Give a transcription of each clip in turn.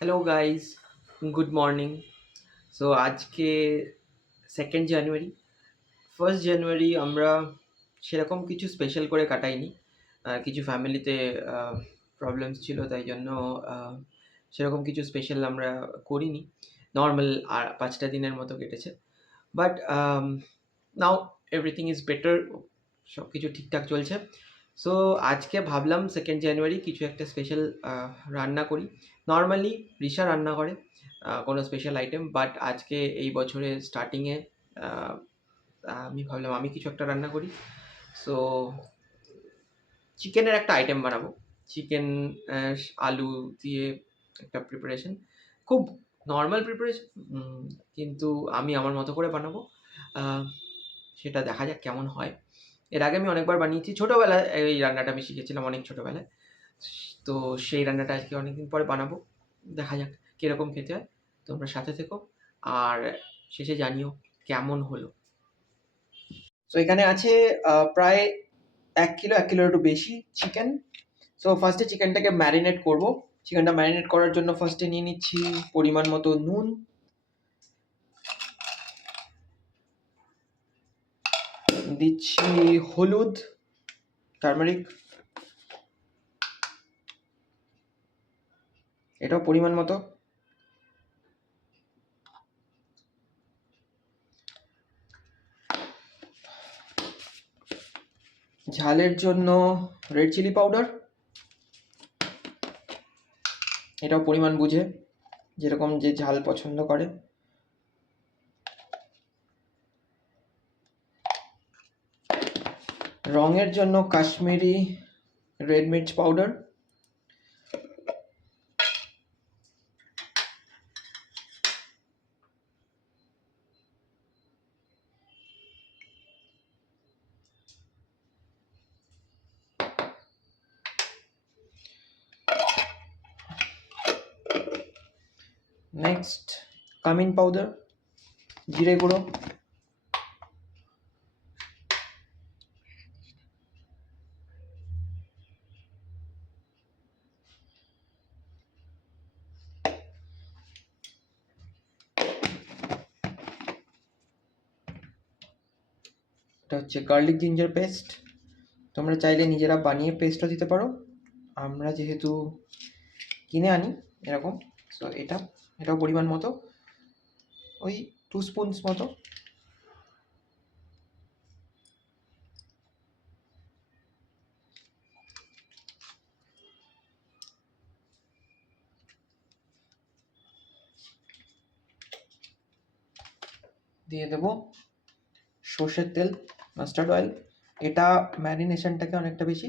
Hello guys good morning so আজকে second January first January আমরা সেরকম কিছু স্পেশাল করে কাটাইনি। কিছু ফ্যামিলিতে প্রবলেমস ছিল, তাই জন্য সেরকম কিছু স্পেশাল আমরা করিনি। নর্মাল আর পাঁচটা দিনের মতো কেটেছে। But now everything is better সব কিছু ঠিকঠাক চলছে। সো আজকে ভাবলাম সেকেন্ড জানুয়ারি কিছু একটা স্পেশাল রান্না করি। নর্মালি রিশা রান্না করে কোনো স্পেশাল আইটেম বাট আজকে এই বছরের স্টার্টিংয়ে আমি ভাবলাম আমি কিছু একটা রান্না করি। সো চিকেনের একটা আইটেম বানাবো। চিকেন আলু দিয়ে একটা প্রিপারেশন খুব নর্মাল প্রিপারেশন কিন্তু আমি আমার মতো করে বানাবো। সেটা দেখা যাক কেমন হয়। এর আগে আমি অনেকবার বানিয়েছি। ছোটোবেলায় এই রান্নাটা আমি শিখেছিলাম অনেক ছোটোবেলায়। তো সেই রান্নাটা আজকে অনেকদিন পরে বানাবো। দেখা যাক কীরকম খেতে হয়। তোমরা সাথে থেকো। আর শেষে জানিও কেমন হলো। তো এখানে আছে প্রায় এক কিলো, এক কিলোর একটু বেশি চিকেন সো ফার্স্টে চিকেনটাকে ম্যারিনেট করব। চিকেনটা ম্যারিনেট করার জন্য ফার্স্টে নিয়ে নিচ্ছি পরিমাণ মতো নুন। দিচ্ছি হলুদ, টার্মারিক। এটাও পরিমাণ মতো। ঝালের জন্য রেড চিলি পাউডার এটাও পরিমাণ বুঝে, যেরকম যে ঝাল পছন্দ করে। রঙের জন্য Kashmiri red mirch powder next cumin powder জিরে গুঁড়ো এটা হচ্ছে গার্লিক জিঞ্জার পেস্ট তোমরা চাইলে নিজেরা বানিয়ে পেস্টও দিতে পারো। আমরা যেহেতু কিনে আনি এরকম সো এটা, এটাও পরিমাণ মতো। ওই টু স্পুনস মতো। দিয়ে দেব। সর্ষের তেল মাস্টার্ড অয়েল এটা ম্যারিনেশনটাকে অনেকটা বেশি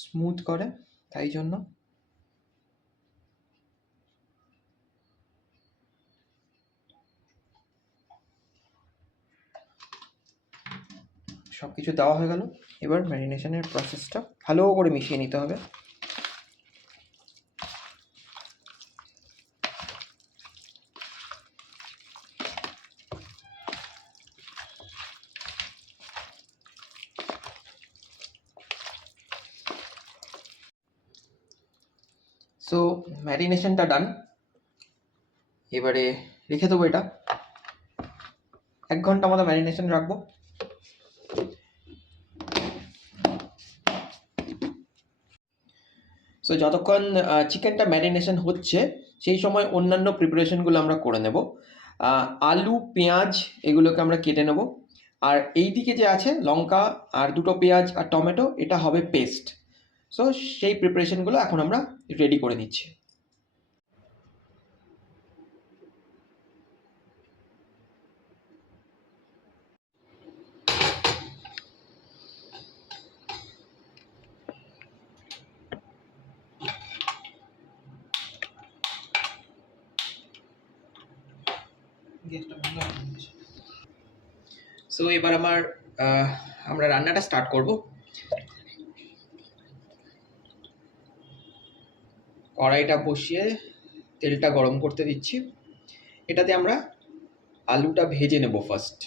স্মুথ করে, তাই জন্য। সব কিছু দেওয়া হয়ে গেল। এবার ম্যারিনেশনের প্রসেসটা ভালো করে মিশিয়ে নিতে হবে। সো ম্যারিনেশনটা ডান এবারে রেখে দেবো এটা। এক ঘণ্টা মতো ম্যারিনেশন রাখব। সো যতক্ষণ চিকেনটা ম্যারিনেশন হচ্ছে, সেই সময় অন্যান্য প্রিপারেশনগুলো আমরা করে নেব। আলু, পেঁয়াজ, এগুলোকে আমরা কেটে নেব। আর এই দিকে যে আছে, লঙ্কা, আর দুটো পেঁয়াজ আর টমেটো, এটা হবে পেস্ট সো সেই প্রিপারেশনগুলো এখন আমরা রেডি করে নিচ্ছি। সো এবার আমার আমরা রান্নাটা স্টার্ট করব। কড়াইটা বসিয়ে তেলটা গরম করতে দিচ্ছি। এটাতে আমরা আলুটা ভেজে নেব ফার্স্ট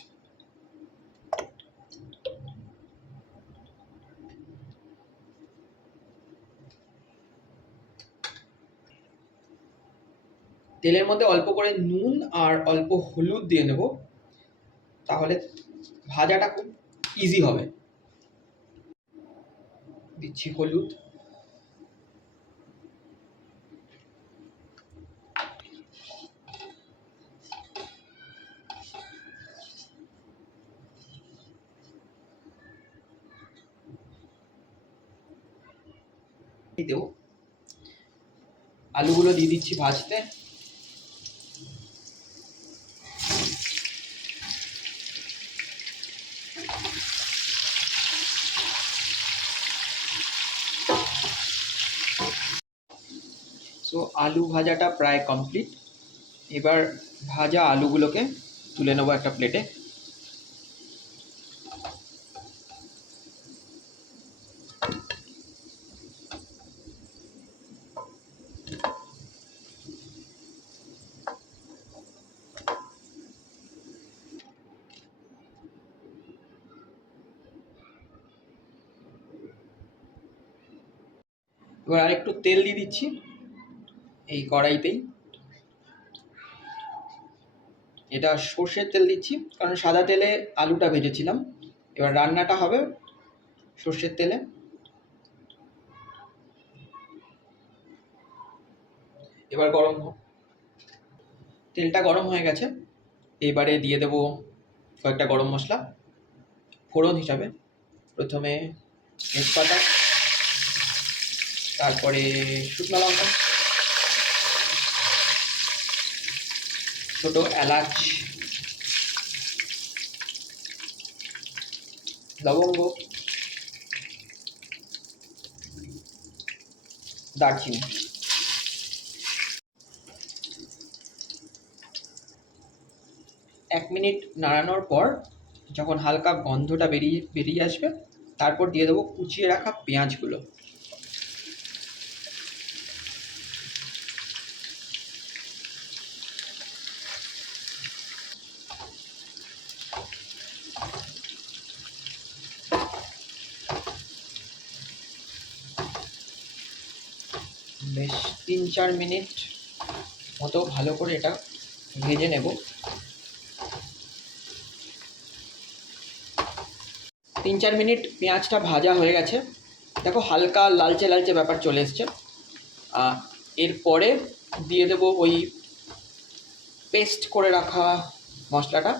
তেলের মধ্যে অল্প করে নুন আর অল্প হলুদ দিয়ে নেব। তাহলে ভাজাটা খুব ইজি হবে। দিচ্ছি হলুদ। দেবো। আলুগুলো দিয়ে দিচ্ছি ভাজতে। সো আলু ভাজাটা প্রায় কমপ্লিট এবার ভাজা আলুগুলোকে তুলে নেব একটা প্লেটে এবার আরেকটু তেল দিয়ে দিচ্ছি এই কড়াইতেই। এটা সর্ষের তেল দিচ্ছি, কারণ সাদা তেলে আলুটা ভেজেছিলাম। এবার রান্নাটা হবে সর্ষের তেলে। এবার গরম তেলটা গরম হয়ে গেছে। এবারে দিয়ে দেব কয়েকটা গরম মশলা, ফোড়ন হিসাবে। প্রথমে তেজপাতা। তারপরে শুকনো লঙ্কা। ছোট এলাচ। লবঙ্গ। দারচিনি। এক মিনিট নাড়ানোর পর যখন হালকা গন্ধটা বেরিয়ে বেরিয়ে আসবে, তারপর দিয়ে দেবো কুচিয়ে রাখা পেঁয়াজগুলো। বেশ তিন চার মিনিট মতো ভালো করে এটা ভেজে নেব। তিন চার মিনিট পেঁয়াজটা ভাজা হয়ে গেছে। দেখো হালকা লালচে লালচে ব্যাপার চলে এসছে। এরপরে দিয়ে দেবো ওই পেস্ট করে রাখা মশলাটা।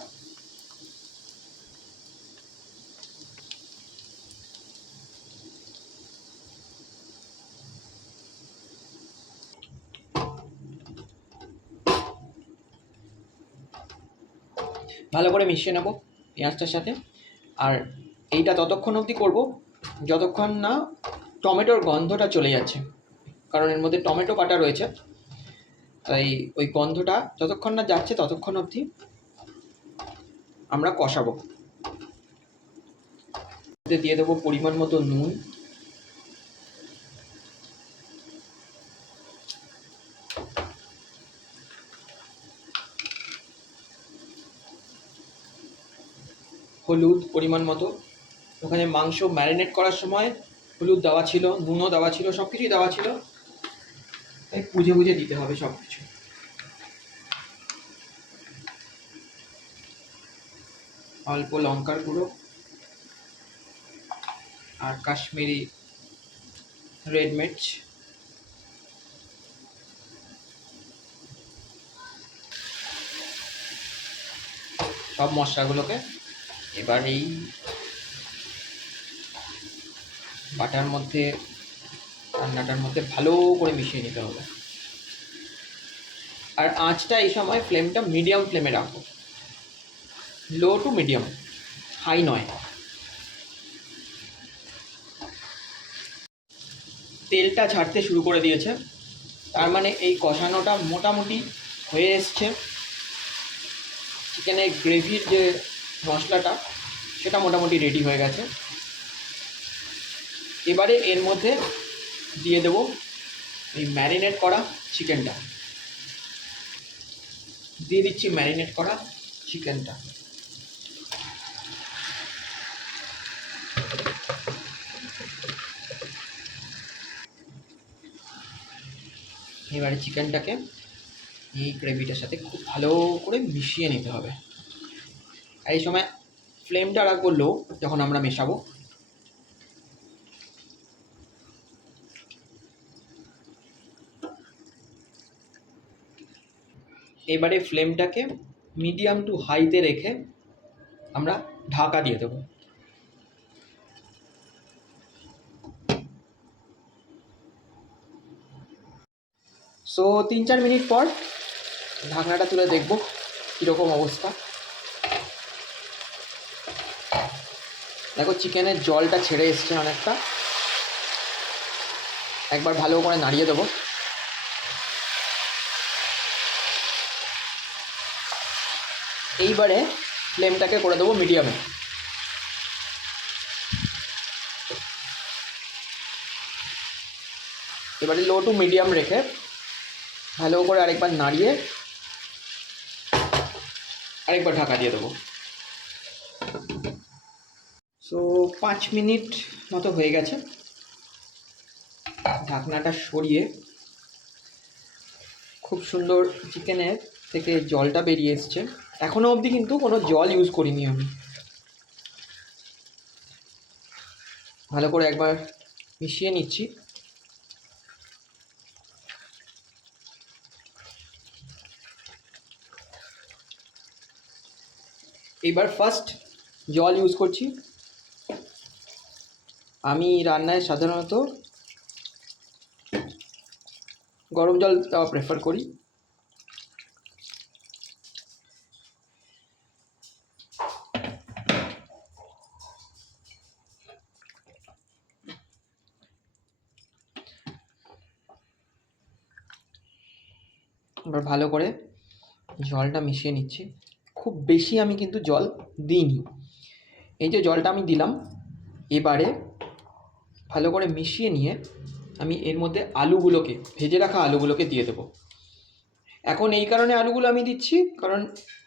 ভালো করে মিশিয়ে নেব পেঁয়াজটার সাথে। আর এইটা ততক্ষণ অবধি করব, যতক্ষণ না টমেটোর গন্ধটা চলে যাচ্ছে। কারণ এর মধ্যে টমেটো বাটা রয়েছে। তাই ওই গন্ধটা যতক্ষণ না যাচ্ছে ততক্ষণ অবধি আমরা কষাবো। দিয়ে দেবো পরিমাণ মতো নুন। হলুদ পরিমাণ মতো। ওখানে মাংস ম্যারিনেট করার সময় হলুদ দেওয়া ছিল, নুনও দেওয়া ছিল সব কিছুই দেওয়া ছিল। তাই বুঝে বুঝে দিতে হবে সব কিছু অল্প লঙ্কার গুঁড়ো আর কাশ্মীরি রেড মির্চ সব মশলাগুলোকে এবার এই বাটার মধ্যে, রান্নাটার মধ্যে ভালো করে মিশিয়ে নিতে হবে। আর আঁচটা এই সময় ফ্লেমটা মিডিয়াম ফ্লেমে রাখো লো টু মিডিয়াম, হাই নয়। তেলটা ছাড়তে শুরু করে দিয়েছে। তার মানে এই কষানোটা মোটামুটি হয়ে এসছে। চিকেনের গ্রেভির যে মশলাটা, সেটা মোটামুটি রেডি হয়ে গেছে। এবারে এর মধ্যে দিয়ে দেবো এই ম্যারিনেট করা চিকেনটা দিয়ে দিচ্ছি ম্যারিনেট করা চিকেনটা এবারে চিকেনটাকে এই গ্রেভিটার সাথে খুব ভালো করে মিশিয়ে নিতে হবে। এই সময় ফ্লেমটা রাখব লো যখন আমরা মেশাবো, এবারে ফ্লেমটাকে মিডিয়াম টু হাইতে রেখে আমরা ঢাকা দিয়ে দেবো। সো তিন চার মিনিট পর ঢাকনাটা তুলে দেখব কীরকম অবস্থা। দেখো চিকেনের জলটা ছেড়ে এসছে অনেকটা। একবার ভালো করে নাড়িয়ে দেবো। এইবারে ফ্লেমটাকে করে দেবো মিডিয়ামে। এবারে লো টু মিডিয়াম রেখে ভালো করে আরেকবার নাড়িয়ে আরেকবার ঢাকা দিয়ে দেবো। সো পাঁচ মিনিট মতো হয়ে গেছে। ঢাকনাটা সরিয়ে খুব সুন্দর চিকেনের থেকে জলটা বেরিয়ে এসছে। এখনও অবধি কিন্তু কোনো জল ইউজ করিনি আমি। ভালো করে একবার মিশিয়ে নিচ্ছি। এবার ফার্স্ট জল ইউজ করছি। আমি রান্নায় সাধারণত গরম জল দেওয়া প্রেফার করি। এবার ভালো করে জলটা মিশিয়ে নিচ্ছি। খুব বেশি আমি কিন্তু জল দিইনি। এই যে জলটা আমি দিলাম, এবারে ভালো করে মিশিয়ে নিয়ে আমি এর মধ্যে আলুগুলোকে, ভেজে রাখা আলুগুলোকে দিয়ে দেবো। এখন এই কারণে আলুগুলো আমি দিচ্ছি, কারণ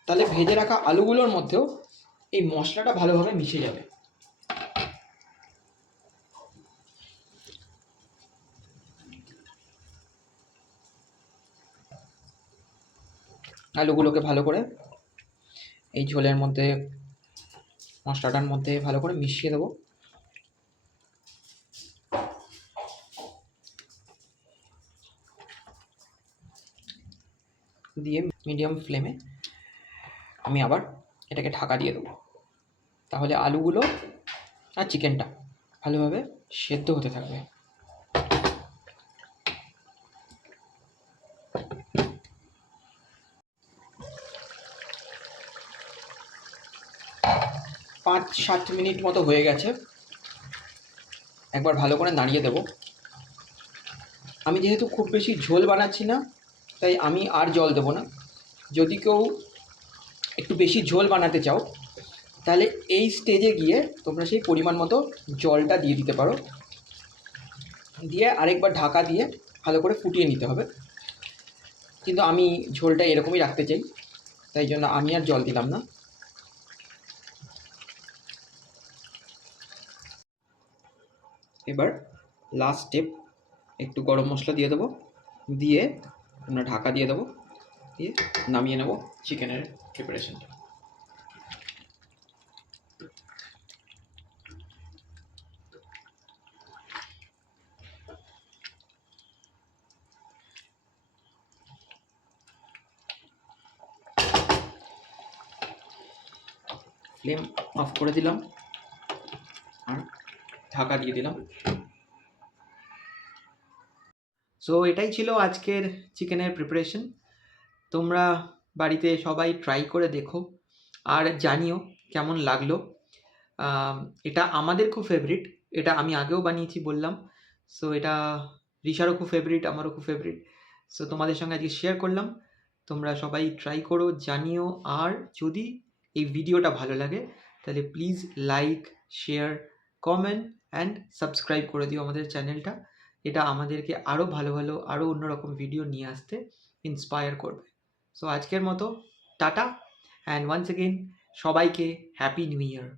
তাহলে ভেজে রাখা আলুগুলোর মধ্যেও এই মশলাটা ভালোভাবে মিশে যাবে। আলুগুলোকে ভালো করে এই ঝোলের মধ্যে, মশলাটার মধ্যে ভালো করে মিশিয়ে দেবো। দিয়ে মিডিয়াম ফ্লেমে আমি আবার এটাকে ঢাকা দিয়ে দেবো। তাহলে আলুগুলো আর চিকেনটা ভালোভাবে সেদ্ধ হতে থাকবে। পাঁচ সাত মিনিট মতো হয়ে গেছে। একবার ভালো করে নাড়িয়ে দেবো। আমি যেহেতু খুব বেশি ঝোল বানাচ্ছি না তাই আমি আর জল দেবো না। যদি কেউ একটু বেশি ঝোল বানাতে চাও, তাহলে এই স্টেজে গিয়ে তোমরা সেই পরিমাণ মতো জলটা দিয়ে দিতে পারো। দিয়ে আরেকবার ঢাকা দিয়ে ভালো করে ফুটিয়ে নিতে হবে। কিন্তু আমি ঝোলটা এরকমই রাখতে চাই, তাই জন্য আমি আর জল দিলাম না। এবার লাস্ট স্টেপ একটু গরম মশলা দিয়ে দেবো। দিয়ে আমরা ঢাকা দিয়ে দেবো, দিয়ে নামিয়ে নেব চিকেনের প্রিপারেশনটা ফ্লেম অফ করে দিলাম, আর ঢাকা দিয়ে দিলাম। সো এটাই ছিল আজকের চিকেনের প্রিপারেশন তোমরা বাড়িতে সবাই ট্রাই করে দেখো আর জানিও কেমন লাগল। এটা আমাদের খুব ফেভারিট এটা আমি আগেও বানিয়েছি বললাম। সো এটা রিশারও খুব ফেভারিট আমারও খুব ফেভারিট সো তোমাদের সঙ্গে আজকে শেয়ার করলাম। তোমরা সবাই ট্রাই করো, জানিও। আর যদি এই ভিডিওটা ভালো লাগে, তাহলে please like share comment and subscribe করে দিও আমাদের চ্যানেলটা এটা আমাদেরকে আরও ভালো ভালো আরও অন্যরকম ভিডিও নিয়ে আসতে ইন্সপায়ার করবে। সো আজকের মতো, টাটা অ্যান্ড ওয়ান্স এগেইন সবাইকে হ্যাপি নিউ ইয়ার